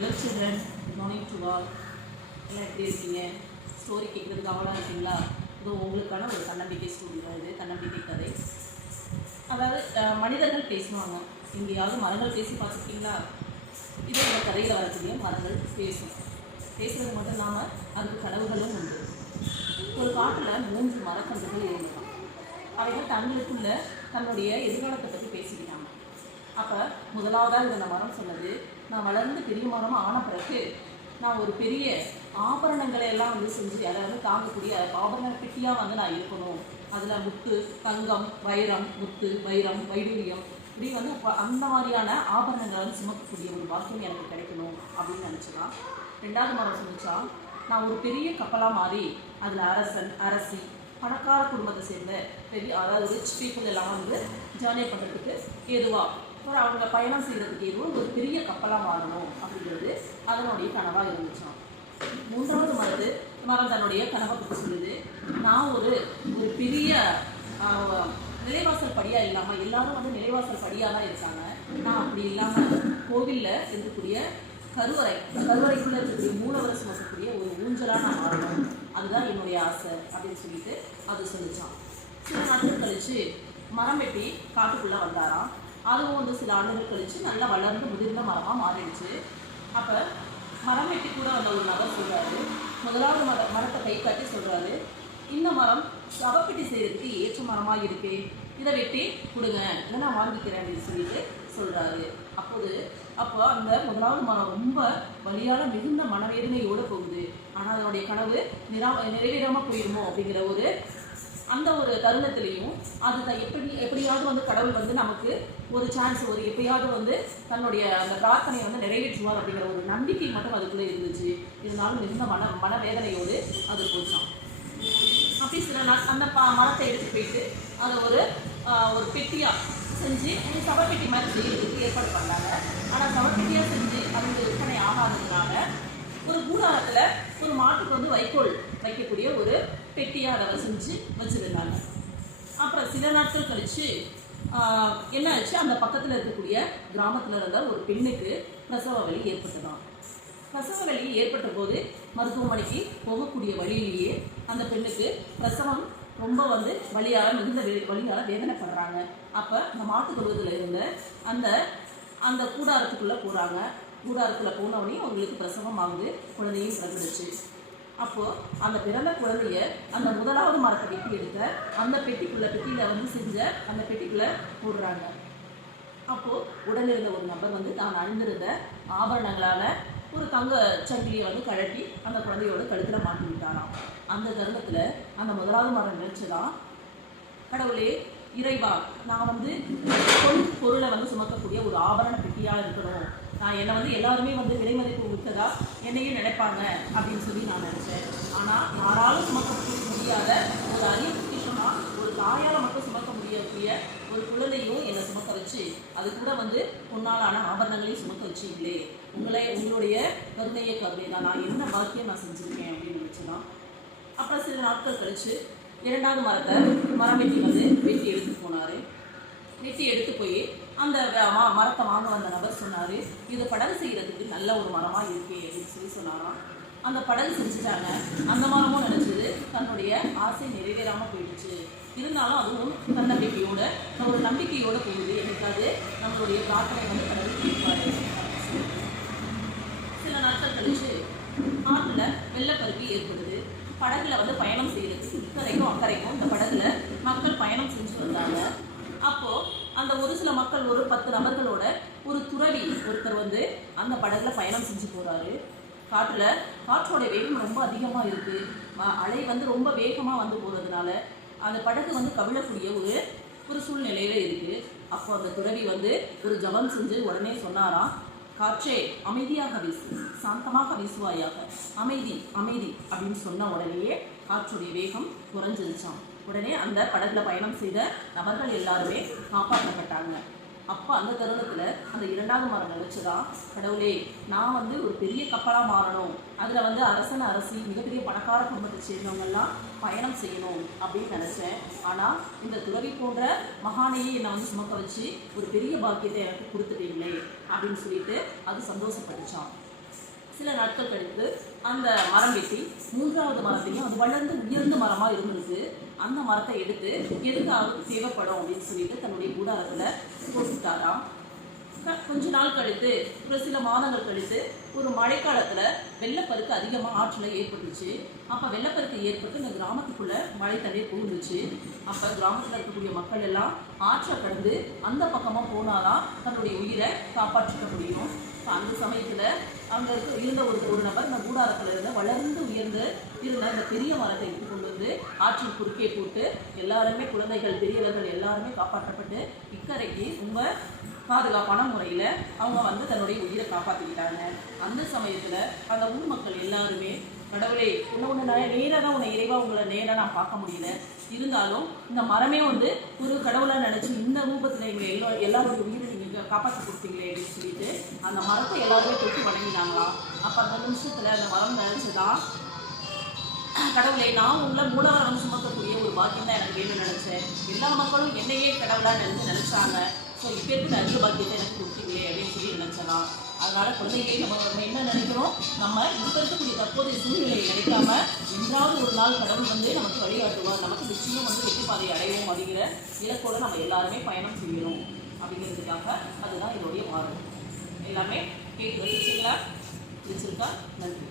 Hello children, good morning to all. எல்லாம் எப்படி இருக்கீங்க? ஸ்டோரி கேட்குறதுக்கு அவ்வளோ இருக்கீங்களா? இது உங்களுக்கான ஒரு தன்னம்பிக்கை ஸ்டோரி தான். இது தன்னம்பிக்கை கதை. அதாவது மனிதர்கள் பேசுவாங்க. எங்கேயாவது மரங்கள் பேசி பார்த்துருக்கீங்களா? இதே இந்த கதையில் வரக்கூடிய மரங்கள் பேசும். பேசுகிறது மட்டும் இல்லாமல் அதுக்கு கனவுகளும் உண்டு. ஒரு காட்டில் 3 மரக்கன்றுகள் இருந்ததாம். அவைகள் தங்களுக்குள்ள தன்னுடைய எதிர்காலத்தை பற்றி பேசிக்கிட்டாங்க. அப்போ முதலாவதாக இந்த மரம் சொன்னது, நான் வளர்ந்து பெரிய மரமாக ஆன பிறகு நான் ஒரு பெரிய ஆபரணங்களை எல்லாம் செஞ்சு அதை தாங்கக்கூடிய ஆபரண பெட்டியாக நான் இருக்கணும். அதில் முத்து, தங்கம், வைரம், முத்து, வைரம், வைடூரியம் இப்படி அந்த மாதிரியான ஆபரணங்களை சுமக்கக்கூடிய ஒரு பாக்கியம் எனக்கு கிடைக்கணும் அப்படின்னு நினச்சிதான். 2வது மரம் சொல்லிச்சா, நான் ஒரு பெரிய கப்பலாக மாறி அதில் அரசன், அரசி, பணக்கார குடும்பத்தை சேர்ந்த பெரிய அதாவது ரிச் பீப்புள் எல்லாம் ஜேர்னி பண்ணுறதுக்கு ஏதுவாக அவங்க பயணம் செய்கிறதுக்கு எதுவும் ஒரு பெரிய கப்பலாக மாறணும் அப்படிங்கிறது அதனுடைய கனவாக இருந்துச்சான். 3வது மரம் தன்னுடைய கனவை பற்றி சொல்லுது, நான் ஒரு பெரிய நிலைவாசல் படியாக இல்லாமல் எல்லாரும் நிலைவாசல் படியாக தான் இருக்காங்க. நான் அப்படி இல்லாமல் கோவிலில் இருக்கக்கூடிய கருவறைக்குள்ளே இருக்கக்கூடிய மூலவரை சுமக்கக்கூடிய ஒரு ஊஞ்சலாக நான் மாறணும், அதுதான் என்னுடைய ஆசை அப்படின்னு சொல்லிட்டு அது சொல்லிச்சான். சில நாட்கள் கழித்து மரம் வெட்டி காட்டுக்குள்ளே வந்தாராம். அதுவும் சில ஆண்டுகள் கழித்து நல்லா வளர்ந்து முதிர்ந்த மரமாக மாறிடுச்சு. அப்போ மரம் வெட்டி கூட வந்த ஒரு நபர் சொல்கிறாரு, முதலாவது மரத்தை கை காட்டி சொல்கிறாரு, இந்த மரம் சவப்பெட்டி செய்கிறதுக்கு ஏற்ற மரமாக இருக்கு, இதை வெட்டி கொடுங்க, இதை நான் வாங்கிக்கிறேன் அப்படின்னு சொல்லிட்டு சொல்கிறாரு. அப்போ அந்த முதலாவது மரம் ரொம்ப வலியால் மிகுந்த மனவேதனையோடு போகுது. ஆனால் அதனுடைய கனவு நிறைவேறாமல் போயிடுமோ அப்படிங்கிற அந்த ஒரு தருணத்திலையும் அது எப்படியாவது கடவுள் நமக்கு ஒரு சான்ஸ் எப்படியாவது தன்னுடைய அந்த பிரார்த்தனையை நிறைவேற்றுவார் அப்படிங்கிற ஒரு நம்பிக்கை மட்டும் அதுக்குள்ளே இருந்துச்சு. இருந்தாலும் மிகுந்த மனவேதனையோடு அது போச்சான். அப்படி சில நாள் அந்த மரத்தை எடுத்து போயிட்டு அதை ஒரு பெட்டியாக செஞ்சு சவப்பெட்டி மாதிரி செய்யறதுக்கு ஏற்பாடு பண்ணாங்க. ஆனால் சவப்பெட்டியாக செஞ்சு அதுக்கு விற்பனை ஆகாததுனால ஒரு கூடாரத்தில் ஒரு மாட்டுக்கு வைக்கோல் வைக்கக்கூடிய ஒரு பெட்டியாக அதை செஞ்சு வச்சுருந்தாங்க. அப்புறம் சில நாட்கள் கழித்து என்ன ஆச்சு, அந்த பக்கத்தில் இருக்கக்கூடிய கிராமத்தில் இருந்த ஒரு பெண்ணுக்கு பிரசவ வலி ஏற்பட்டதான். பிரசவ வலி ஏற்பட்ட போது மருத்துவமனைக்கு போகக்கூடிய வழியிலேயே அந்த பெண்ணுக்கு பிரசவம் ரொம்ப மிகுந்த வலியால் வேதனைப்படுறாங்க. அப்போ அந்த மாட்டு தொழுவத்தில் இருந்த அந்த கூடாரத்துக்குள்ளே போகிறாங்க. கூடாரத்தில் போனவொடனே அவங்களுக்கு பிரசவம் ஆகுது, குழந்தையும் பிறந்துடுச்சு. அப்போது அந்த பிறந்த குழந்தைய அந்த முதலாவது மரத்தை வெட்டி எடுத்த அந்த பெட்டியில் செஞ்ச அந்த பெட்டிக்குள்ளே போடுறாங்க. அப்போது உடலில் இருந்த ஒரு நபர் தான் அணிந்திருந்த ஆபரணங்களால் ஒரு தங்க சங்கிலியை கழட்டி அந்த குழந்தையோட கழுத்தில் மாட்டி விட்டாராம். அந்த தருணத்தில் அந்த முதலாவது மரம் நினைச்சுதான், கடவுளே இறைவா, நான் பொருளை சுமக்கக்கூடிய ஒரு ஆபரண பெட்டியாக இருக்கணும், நான் என்னை எல்லாருமே விலை மதிப்பு விட்டதா என்னையும் நினைப்பாங்க அப்படின்னு சொல்லி நான் நினச்சேன். ஆனால் யாராலும் சுமக்க முடியாத ஒரு அரிய பொக்கிஷமாக ஒரு தாயால் மட்டும் சுமக்க முடியக்கூடிய ஒரு குழந்தையும் என்னை சுமக்க வச்சு அது கூட பொன்னாலான ஆபரணங்களையும் சுமக்க வச்சு இல்லை, உங்களுடைய கருணையை கருணை நான் என்ன பாக்கியம் நான் செஞ்சுருக்கேன் அப்படின்னு நினச்சிதான். அப்புறம் சில நாட்கள் கழித்து 2வது மரம் வெட்டி எடுத்து போனார். வெட்டி எடுத்து போய் அந்த மரத்தை வாங்க வந்த நபர் சொன்னார், இது படகு செய்கிறதுக்கு நல்ல ஒரு மரமாக இருக்கே அப்படின்னு சொல்லி சொன்னாராம். அந்த படகு செஞ்சுட்டாங்க. அந்த மரமும் நினச்சது தன்னுடைய ஆசை நிறைவேறாமல் போயிடுச்சு. இருந்தாலும் அதுவும் தன்னம்பிக்கையோட ஒரு நம்பிக்கையோடு போகுது, எனக்காது நம்மளுடைய பிரார்த்தனை கடவுள் கேட்பாரு. சில நாட்கள் கழிச்சு ஆற்றுல வெள்ளப்பெருக்கு ஏற்படுது. படகுல பயணம் செய்யறதுக்கு இக்கரைக்கும் அக்கறைக்கும் இந்த படகுல மக்கள் பயணம் செஞ்சு வந்தாங்க. அப்போது அந்த ஒரு சில மக்கள் ஒரு 10 நபர்களோட ஒரு துறவி ஒருத்தர் அந்த படகுல பயணம் செஞ்சு போகிறாரு. காற்றோட வேகம் ரொம்ப அதிகமாக இருக்குது. அலை ரொம்ப வேகமாக போகிறதுனால அந்த படகு கவிழக்கூடிய ஒரு சூழ்நிலையில் இருக்குது. அப்போ அந்த துறவி ஒரு ஜபம் செஞ்சு உடனே சொன்னாராம், காற்றே அமைதியாக வீசு, சாந்தமாக வீசுவாயாக, அமைதி அமைதி அப்படின்னு சொன்ன உடனேயே காற்றுடைய வேகம் குறைஞ்சிருச்சான். உடனே அந்த படகுல பயணம் செய்த நபர்கள் எல்லாருமே காப்பாற்றப்பட்டாங்க. அப்போ அந்த தருணத்தில் அந்த 2வது மரம் நினச்சிதான், கடவுளே நான் ஒரு பெரிய கப்பலாக மாறணும், அதில் அரசன், அரசி, மிகப்பெரிய பணக்கார குடும்பத்தை சேர்ந்தவங்கெல்லாம் பயணம் செய்யணும் அப்படின்னு நினச்சேன். ஆனால் இந்த துறவி போன்ற மகானையே என்னை சுமக்க வச்சு ஒரு பெரிய பாக்கியத்தை எனக்கு கொடுத்துட்டீங்களே அப்படின்னு சொல்லிட்டு அது சந்தோஷப்பட்டுச்சான். சில நாட்கள் கழித்து அந்த மரம் வெட்டி 3வது மரத்தையும் அது வளர்ந்து உயர்ந்த மரமாக இருந்திருக்கு. அந்த மரத்தை எடுத்து எதுக்காவது தேவைப்படும் அப்படின்னு சொல்லிட்டு தன்னுடைய கூடாரத்தில் போட்டுட்டாராம். கொஞ்ச நாள் கழித்து ஒரு சில மாதங்கள் கழித்து ஒரு மழைக்காலத்தில் வெள்ளப்பெருக்கு அதிகமாக ஆற்றில் ஏற்பட்டுச்சு. அப்போ வெள்ளப்பெருக்கு ஏற்பட்டு இந்த கிராமத்துக்குள்ளே மழை தண்ணீர் புகுந்துச்சு. அப்போ கிராமத்தில் இருக்கக்கூடிய மக்கள் எல்லாம் ஆற்றை கடந்து அந்த பக்கமாக போனாதான் தன்னுடைய உயிரை காப்பாற்றிக்க முடியும். இப்போ அந்த சமயத்தில் அங்கே இருந்த ஒரு நபர் இந்த கூடாரத்தில் இருந்த வளர்ந்து உயர்ந்து இருந்த இந்த பெரிய மரத்தை எடுத்து கொண்டு வந்து ஆற்றின் குறுக்கே போட்டு எல்லாருமே குழந்தைகள் பெரியவர்கள் எல்லாருமே காப்பாற்றப்பட்டு இக்கரைக்கு ரொம்ப பாதுகாப்பான முறையில் அவங்க வந்து தன்னுடைய உயிரை காப்பாற்றிக்கிட்டாங்க. அந்த சமயத்தில் அந்த ஊர் மக்கள் எல்லாருமே கடவுளே ஒன்று நேராக தான் உன்னை இறைவா உங்களை நேராக நான் பார்க்க முடியல, இருந்தாலும் இந்த மரமே வந்து ஒரு கடவுளாக நினச்சி இந்த ரூபத்தில் எங்கள் எல்லாருடைய உயிரை நீங்கள் காப்பாற்றி கொடுத்தீங்களே அப்படின்னு சொல்லிட்டு அந்த மரத்தை எல்லாருமே தொட்டு வணங்கினாங்களாம். அப்போ அந்த நிமிஷத்தில் அந்த மரம் நினச்சதான், கடவுளை நான் உங்களை மூலவரம் சுமக்கக்கூடிய ஒரு பாக்கியம் தான் எனக்கு வேணும்னு நினச்சேன். எல்லா மக்களும் என்னையே கடவுளாக நினச்சாங்க. ஸோ இப்போ இருக்கிற அதிக பாக்கியத்தை எனக்கு கொடுத்தீங்களே அப்படின்னு சொல்லி நினச்சலாம். அதனால் குழந்தைகளை நம்ம என்ன நினைக்கிறோம், நம்ம இப்போ இருக்கக்கூடிய தற்போதைய சூழ்நிலையை நினைக்காம என்றாவது ஒரு நாள் கடவுள் வந்து நமக்கு வழிகாட்டுவார், நமக்கு நிச்சயம் வந்து வெற்றி பாதையை அடைவோம் அப்படிங்கிற இலக்கோடு நம்ம எல்லாருமே பயணம் செய்யணும் அப்படிங்கிறதுக்காக அதுதான் இதோடைய மாறும். எல்லாமே கேட்டு வச்சுருக்கீங்களா? பிடிச்சிருக்கா? நன்றி.